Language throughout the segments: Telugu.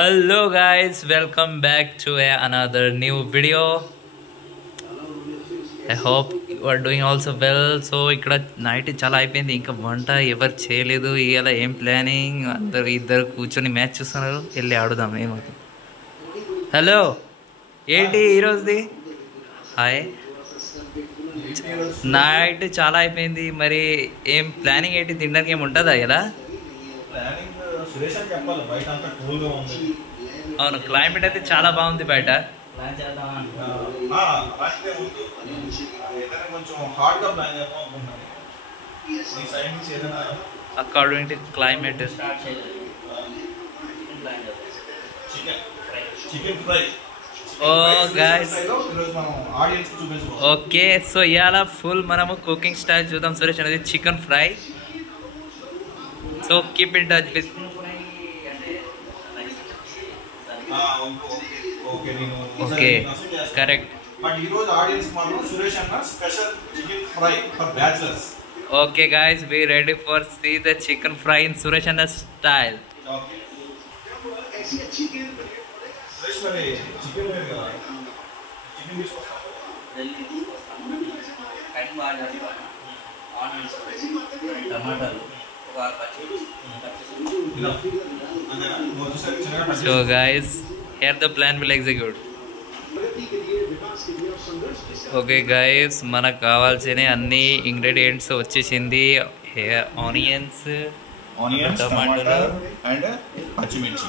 Hello guys, welcome back to another new video. I hope you are doing also well. So ఇక్కడ నైట్ చాలా అయిపోయింది, ఇంకా వంట ఎవరు చేయలేదు. ఇవాళ ఏం ప్లానింగ్, ఇద్దరు కూర్చొని మ్యాచ్ చూస్తున్నారు, వెళ్ళి ఆడుదాం ఏమవుతుంది. హలో ఏంటి ఈరోజుది? హాయ్. నైట్ చాలా అయిపోయింది, మరి ఏం ప్లానింగ్ ఏంటి? తినడానికి ఏమి ఉంటుందా ఇలా? అవును, క్లైమేట్ అయితే చాలా బాగుంది బయట. According to climate. Oh guys, okay. So ఇవాళ ఫుల్ మనము కుకింగ్ స్టైల్ చూద్దాం సురేష్ అనేది chicken fry. So keep in touch with. Okay correct. Okay guys, be ready for see the chicken fry in Suresh Anna style. So guys, here the plan will execute. Okay guys, మనకు కావాల్సిన అన్ని ఇంగ్రీడియంట్స్ వచ్చేసింది. ఆనియన్స్, టమాటో అండ్ పచ్చిమిర్చి.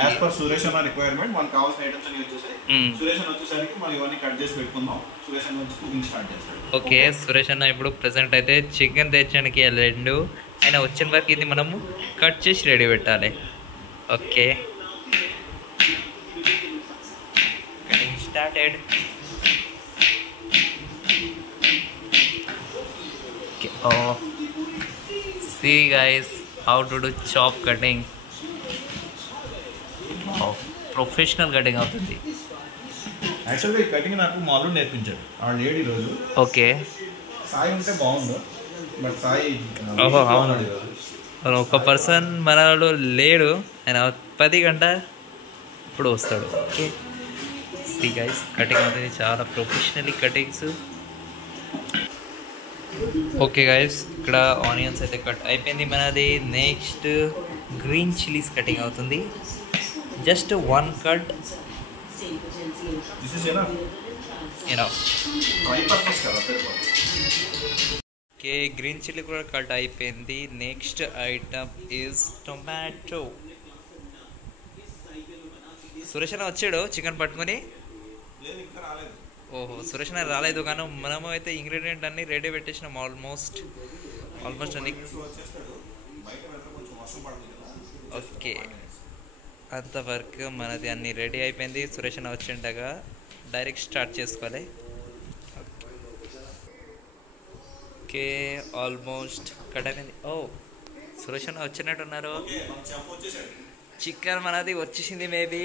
యాజ్ పర్ సురేష్ అన్న రిక్వైర్మెంట్ మనకు కావాల్సిన ఐటమ్స్ అన్ని వచ్చేసాయి. సురేష్ అన్న వచ్చేసరికి మనం ఇవన్నీ కట్ చేసి పెట్టుకుందాం. సురేష్ అన్న వచ్చి కుకింగ్ స్టార్ట్ చేస్తాడు. ఓకే, సురేష్ అన్న ఇప్పుడు ప్రెసెంట్ అయితే చికెన్ తెచ్చడానికి వెళ్ళండు. ఆయన వచ్చిన వరకు ఇది మనము కట్ చేసి రెడీ పెట్టాలి. Okay, started. Okay. Oh, see guys, how to do chop cutting. Wow, professional cutting అవుతుంది. యాక్చువల్గా ఈ కటింగ్ నాకు మాలు నేర్పించాడు ఆ లేడీ రోజు. ఓకే, సాయి ఉంటే బాగుండు, బట్ సాయి అవును, ఒక పర్సన్ మనలో లేడు, ఆయన 10 గంట ఇప్పుడు వస్తాడు. ఓకే, సి గైస్, కటింగ్ అవుతుంది చాలా ప్రొఫెషనల్లీ కటింగ్స్. ఓకే గైస్, ఇక్కడ ఆనియన్స్ అయితే కట్ అయిపోయింది మనది. నెక్స్ట్ గ్రీన్ చిల్లీస్ కటింగ్ అవుతుంది. Just 1 cut. Okay, green chilli కూడా కట్ అయిపోయింది. Next item is tomato. Suresh అన్న వచ్చాడు చికెన్ పట్టుకొని. ఓహో, సురేష్ అన్న రాలేదు, కానీ మనము అయితే ఇంగ్రీడియంట్ అన్ని రెడీ పెట్టేసినాం. ఆల్మోస్ట్ అన్ని. ఓకే, అంతవరకు మనది అన్ని రెడీ అయిపోయింది. సురేష్ అన్న వచ్చిండగా డైరెక్ట్ స్టార్ట్ చేసుకోవాలి. ఓకే, ఆల్మోస్ట్ కట్ అయిపోయింది. ఓ, సురేష్ అన్న వచ్చినట్టున్నారు. చికెన్ మనది వచ్చేసింది మేబీ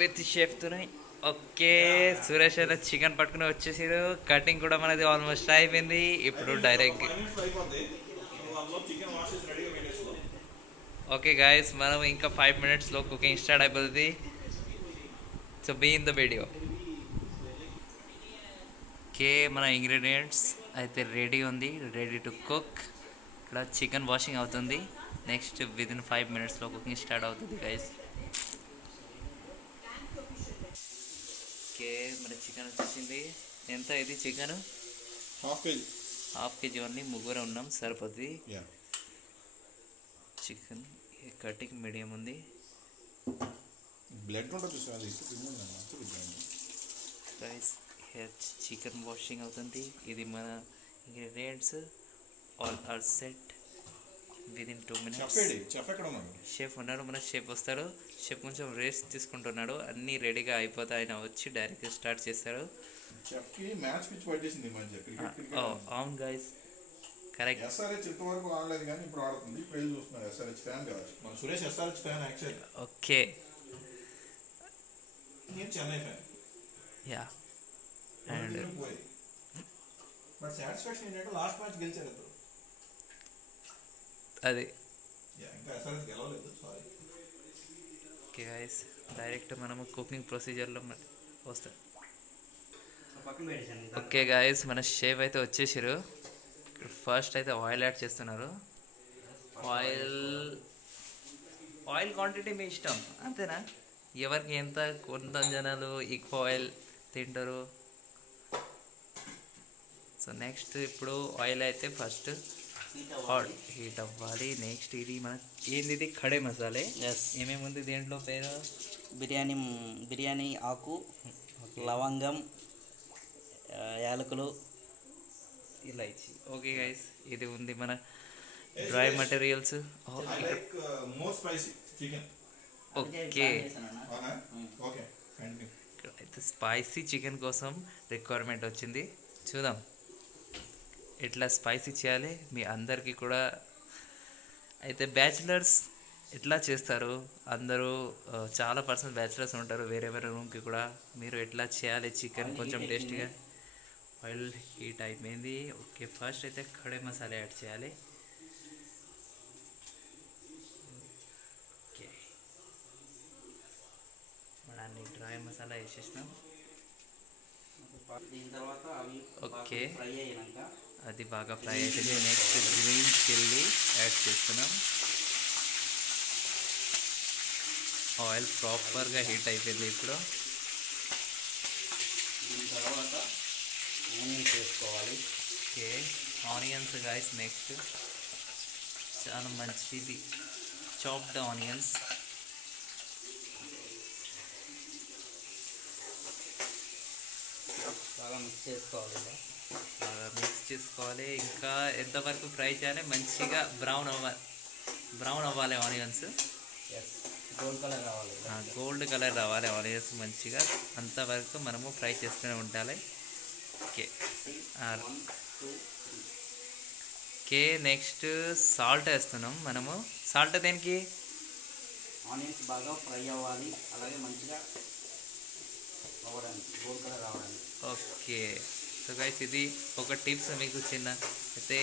విత్ షెఫ్తోనే. ఓకే, సురేష్ అన్న చికెన్ పట్టుకుని వచ్చేసారు. కటింగ్ కూడా మనది ఆల్మోస్ట్ అయిపోయింది. ఇప్పుడు డైరెక్ట్. ఓకే గాయస్, మనం ఇంకా 5 minutesలో కుకింగ్ స్టార్ట్ అయిపోతుంది. So be in the video. Okay, మన ఇంగ్రీడియంట్స్ అయితే రెడీ ఉంది, రెడీ టు కుక్. ఇక్కడ చికెన్ వాషింగ్ అవుతుంది. నెక్స్ట్ విదిన్ 5 minutesలో కుకింగ్ స్టార్ట్ అవుతుంది గైస్. ఓకే, మన చికెన్ వచ్చేసింది. ఎంత ఇది చికెన్? Half KG only. ముగ్గురు ఉన్నాం, సరిపోతుంది. చికెన్ కటింగ్ మీడియం ఉంది. చికెన్ వాషింగ్ అవుతుంది. ఇది మన ingredients all are set within 2 minutes. Chef ఉన్నాడు, మన షెఫ్ వస్తాడు. షెఫ్ కొంచెం రెస్ట్ తీసుకుంటున్నాడు. అన్నీ రెడీగా అయిపోతే ఆయన వచ్చి డైరెక్ట్ స్టార్ట్ చేస్తాడు. అవును guys, correct. Okay, yeah. And అది ఓకే గైస్, డైరెక్ట్ మనము కుకింగ్ ప్రొసీజర్లో వస్తాం. ఓకే గాయస్, మన షేఫ్ అయితే వచ్చేసారు. ఫస్ట్ అయితే ఆయిల్ యాడ్ చేస్తున్నారు. ఆయిల్ ఆయిల్ క్వాంటిటీ మీ ఇష్టం, అంతేనా? ఎవరికి ఎంత, కొంత జనాలు ఎక్కువ ఆయిల్ తింటారు. సో నెక్స్ట్ ఇప్పుడు ఆయిల్ అయితే ఫస్ట్ హాట్ హీట్ అవ్వాలి. నెక్స్ట్ ఇది మన ఏంది, ఇది ఖడే మసాలే. ఏమేమి ఉంది దీంట్లో పేరు? బిర్యానీ ఆకు, లవంగం, యాలకులు, ఇలాచి. ఓకే గైస్, ఇది ఉంది మన డ్రై మటీరియల్స్. ఓకే, అయితే స్పైసీ చికెన్ కోసం రిక్వైర్మెంట్ వచ్చింది. చూద్దాం ఎట్లా స్పైసీ చేయాలి మీ అందరికీ కూడా. అయితే బ్యాచిలర్స్ ఎట్లా చేస్తారు అందరూ, చాలా పర్సెంట్ బ్యాచిలర్స్ ఉంటారు వేరే వేరే రూమ్కి కూడా. మీరు ఎట్లా చేయాలి చికెన్ కొంచెం టేస్టీగా. ఆయిల్ హీట్ అయిపోయింది. ఓకే, ఫస్ట్ అయితే ఖడే మసాలా యాడ్ చేయాలి. ఓకే, మనల్ని డ్రై మసాలా వేసేసినాం. దీని తర్వాత అవి ఓకే, ఫ్రై అయినాక అది బాగా ఫ్రై అవుతుంది. నెక్స్ట్ గ్రీన్ చిల్లీ యాడ్ చేస్తున్నాం. ఆయిల్ ప్రాపర్గా హీట్ అయిపోయింది ఇప్పుడు. దీని తర్వాత ఆనియన్స్ వేసుకోవాలి. ఓకే, ఆనియన్స్ గైస్ నెక్స్ట్ చాలా మంచిది, చాప్డ్ ఆనియన్స్. బాగా మిక్స్ చేసుకోవాలి. బాగా మిక్స్ చేసుకోవాలి. ఇంకా ఎంతవరకు ఫ్రై చేయాలి? మంచిగా బ్రౌన్ అవ్వాలి ఆనియన్స్. గోల్డ్ కలర్ రావాలి. గోల్డ్ కలర్ రావాలి ఆనియన్స్ మంచిగా. అంతవరకు మనము ఫ్రై చేసుకుని ఉండాలి. ఓకే ఓకే, నెక్స్ట్ సాల్ట్ వేస్తున్నాం మనము. సాల్ట్ దేనికి? ఆనియన్స్ బాగా ఫ్రై అవ్వాలి, అలాగే మంచిగా అవ్వడానికి, గోల్డ్ కలర్ రావడానికి. ఓకే, సో గైస్ ఇది ఒక టిప్స్ మీకు చిన్న. అయితే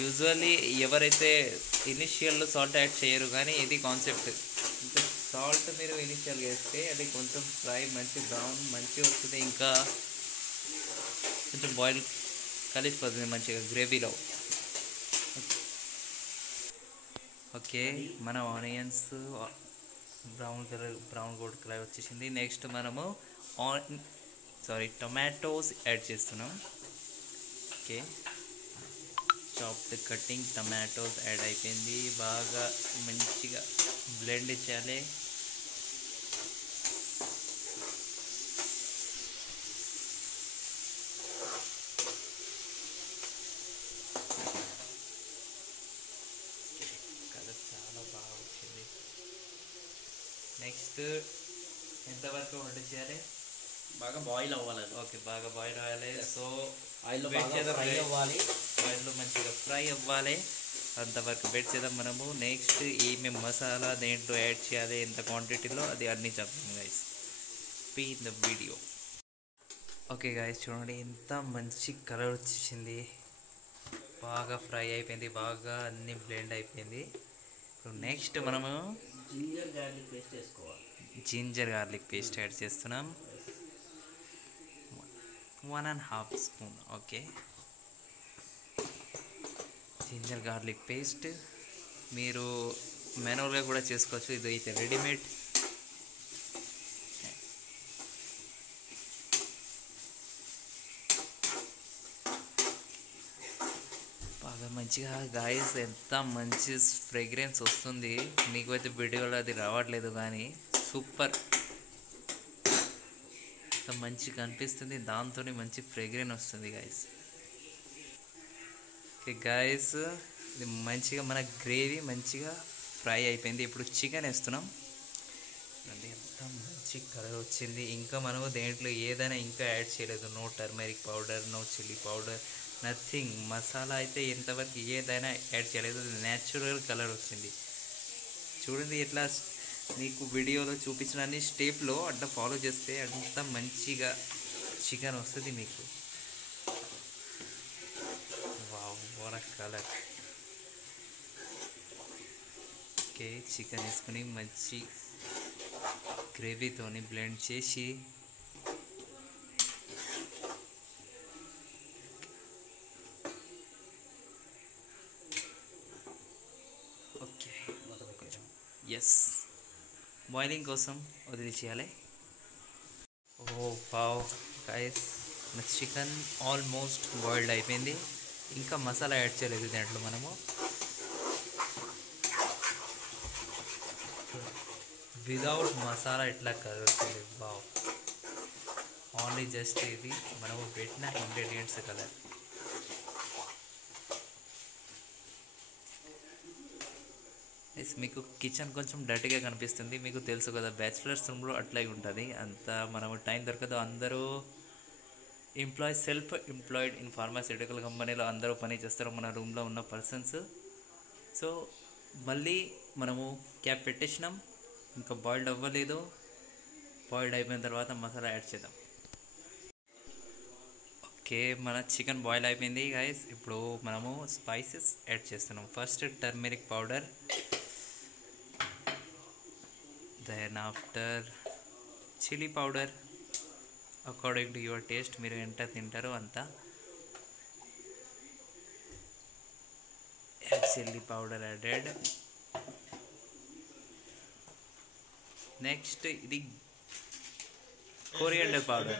యూజువల్లీ ఎవరైతే ఇనిషియల్లో సాల్ట్ యాడ్ చేయరు, కానీ ఇది కాన్సెప్ట్. సాల్ట్ మీరు ఇనిషియల్గా వేస్తే అది కొంచెం ఫ్రై మంచి బ్రౌన్ మంచిగా వస్తుంది. ఇంకా కొంచెం బాయిల్ కలిసిపోతుంది మంచిగా గ్రేవీలో. ఓకే, మన ఆనియన్స్ బ్రౌన్ గోల్డ్ కలర్ వచ్చేసింది. నెక్స్ట్ మనము టొమాటోస్ యాడ్ చేస్తున్నాం. Okay, chopped cutting tomatoes add అయిపోయింది. బాగా మంచిగా బ్లెండ్ చేయాలి. కలర్ చాలా బాగా వచ్చింది. నెక్స్ట్ ఎంతవరకు వంట చేయాలి? బాగా బాయిల్ అవ్వాలి. ఓకే, బాగా బాయిల్ అవ్వాలి. సో ఆయిల్లో ఫ్రై అవ్వాలి. ఆయిల్లో మంచిగా ఫ్రై అవ్వాలి, అంతవరకు వెయిట్ చేద్దాం మనము. నెక్స్ట్ ఏమేమి మసాలా దేంట్లో యాడ్ చేయాలి, ఎంత క్వాంటిటీలో, అది అన్నీ చెప్తాం guys. Be in the video. Okay guys, చూడండి ఎంత మంచి కలర్ వచ్చేసింది. బాగా ఫ్రై అయిపోయింది, బాగా అన్నీ బ్లెండ్ అయిపోయింది. ఇప్పుడు నెక్స్ట్ మనము జింజర్ గార్లిక్ పేస్ట్ వేసుకోవాలి. జింజర్ గార్లిక్ పేస్ట్ యాడ్ చేస్తున్నాం. 1.5 spoon. Okay, ginger garlic paste మీరు మాన్యువల్గా కూడా చేసుకోవచ్చు, ఇది అయితే రెడీమేడ్. బాగా మంచిగా గాయస్, ఎంత మంచి ఫ్రేగ్రెన్స్ వస్తుంది. మీకు అయితే వీడియోలో అది రావట్లేదు, కానీ సూపర్, ఎంత మంచిగా అనిపిస్తుంది. దాంతో మంచి ఫ్రేగ్రెన్స్ వస్తుంది గాయస్. ఓకే గాయస్, ఇది మంచిగా మన గ్రేవీ మంచిగా ఫ్రై అయిపోయింది. ఇప్పుడు చికెన్ వేస్తున్నాం. అంటే ఎంత మంచి కలర్ వచ్చింది. ఇంకా మనము దేంట్లో ఏదైనా ఇంకా యాడ్ చేయలేదు. No turmeric powder, no chilli powder, nothing. Masala అయితే ఎంతవరకు ఏదైనా యాడ్ చేయలేదు. న్యాచురల్ కలర్ వచ్చింది. చూడండి ఎట్లా మీకు వీడియోలో చూపించిన అన్ని స్టెప్లో అట్లా ఫాలో చేస్తే అంత మంచిగా చికెన్ వస్తుంది మీకు. Wow, what colour. Okay, chicken వేసుకుని మంచి గ్రేవీతోని బ్లెండ్ చేసి ఓకే ఎస్ బాయిలింగ్ కోసం వదిలిచేయాలి. ఓ వావ్ గైస్, మన చికెన్ ఆల్మోస్ట్ బాయిల్డ్ అయిపోయింది. ఇంకా మసాలా యాడ్ చేయలేదు దాంట్లో మనము. విదౌట్ మసాలా ఇట్లా కలుగుతుంది. వావ్, ఓన్లీ జస్ట్ ఇది మనము పెట్టిన ఇంగ్రీడియంట్స్ కదా. మీకు కిచెన్ కొంచెం డర్టీగా కనిపిస్తుంది, మీకు తెలుసు కదా బ్యాచిలర్స్ రూమ్లో అట్లాగే ఉంటుంది. అంత మనము టైం దొరకదు. అందరూ సెల్ఫ్ ఎంప్లాయిడ్ ఇన్ ఫార్మాస్యూటికల్ కంపెనీలో అందరూ పని చేస్తారు మన రూమ్లో ఉన్న పర్సన్స్. సో మళ్ళీ మనము క్యాప్ పెట్టేసినాం, ఇంకా బాయిల్డ్ అవ్వలేదు. బాయిల్డ్ అయిపోయిన తర్వాత మసాలా యాడ్ చేద్దాం. ఓకే, మన చికెన్ బాయిల్ అయిపోయింది గైస్. ఇప్పుడు మనము స్పైసెస్ యాడ్ చేస్తున్నాం. First turmeric powder, then after chilli powder according to your taste, మీరు ఎంత తింటారో అంత. Chilli powder added. నెక్స్ట్ ఇది కొరియాండర్ పౌడర్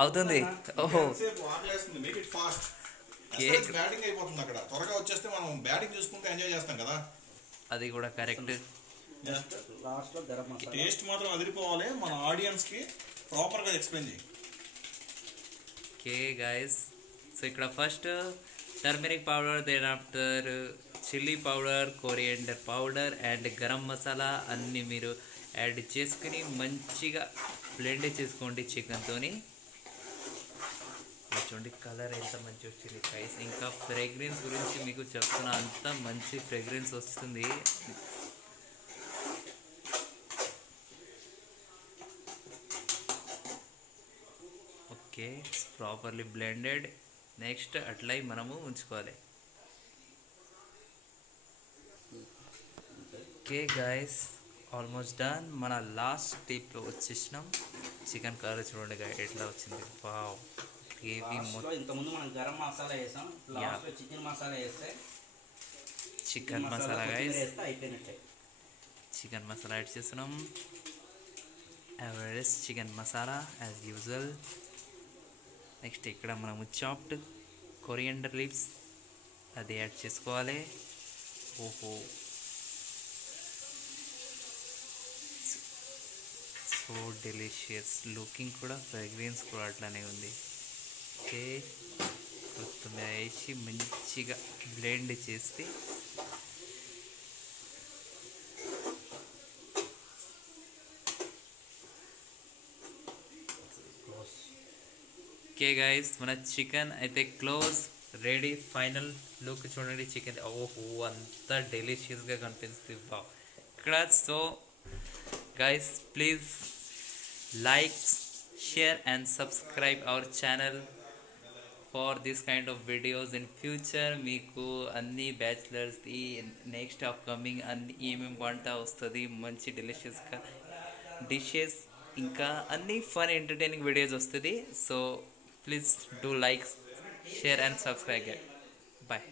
అవుతుంది. ఓహో, బ్యాటింగ్ అయిపోతుంది అక్కడ. త్వరగా వచ్చేస్తే మనం బ్యాటింగ్ చూసుకుంటే ఎంజాయ్ చేస్తాం కదా. అది కూడా కరెక్ట్. లాస్ట్లో గరం మసాలా. టేస్ట్ మాత్రం అదిరిపోవాలి. మన ఆడియన్స్ కి ప్రాపర్ గా ఎక్స్ప్లెయిన్ చేయి. ఓకే గైస్, సో ఇక్కడ first turmeric powder, then after chilli powder, coriander powder and garam masala అన్నీ మీరు యాడ్ చేసుకుని మంచిగా బ్లెండ్ చేసుకోండి చికెన్తోని. చూడండి కలర్ ఎంత మంచి వచ్చింది గైస్. ఇంకా ఫ్రేగ్రెన్స్ గురించి మీకు చెప్తున్నా, అంత మంచి ఫ్రేగ్రెన్స్ వస్తుంది. Okay, properly blended. నెక్స్ట్ అట్లా మనము ఉంచుకోవాలి. Okay guys, almost done. మన లాస్ట్ స్టెప్లో వచ్చేసినాం. చికెన్ కర్రీ చూడండి గైస్ ఎట్లా వచ్చింది. వావ్, గ్రేవీ ఇంతకుముందు మనం గరం మసాలా వేసాం, లాస్ట్లో చికెన్ మసాలా వేస్తే చికెన్ మసాలా గైస్ అయిపోయినట్టే. చికెన్ మసాలా యాడ్ చేస్తున్నాం. Everest chicken masala as usual. Next ఇక్కడ మనము చాప్డ్ కొరియాండర్ లీవ్స్ అది యాడ్ చేసుకోవాలి. ఓహో, సో డెలిషియస్. లుకింగ్ కూడా ఫ్రేగ్రెన్స్ కూడా అట్లానే ఉంది. ఓకే, కొత్తిమీర వేసి మంచిగా బ్లెండ్ చేస్తే ఓకే గైస్, మన చికెన్ అయితే క్లోజ్ రెడీ. ఫైనల్ లుక్ చూడండి చికెన్. ఓహో, అంత డెలిషియస్గా కనిపిస్తుంది. వావ్ ఇక్కడ. So guys, please like, share and subscribe our channel for this kind of videos in future. మీకు అన్ని బ్యాచిలర్స్ ఈ నెక్స్ట్ అప్కమింగ్ అన్ని ఏమేమి వంట వస్తుంది, మంచి డెలిషియస్గా డిషెస్, ఇంకా అన్ని ఫన్ ఎంటర్టైనింగ్ వీడియోస్ వస్తుంది. So please do like, share and subscribe. Bye.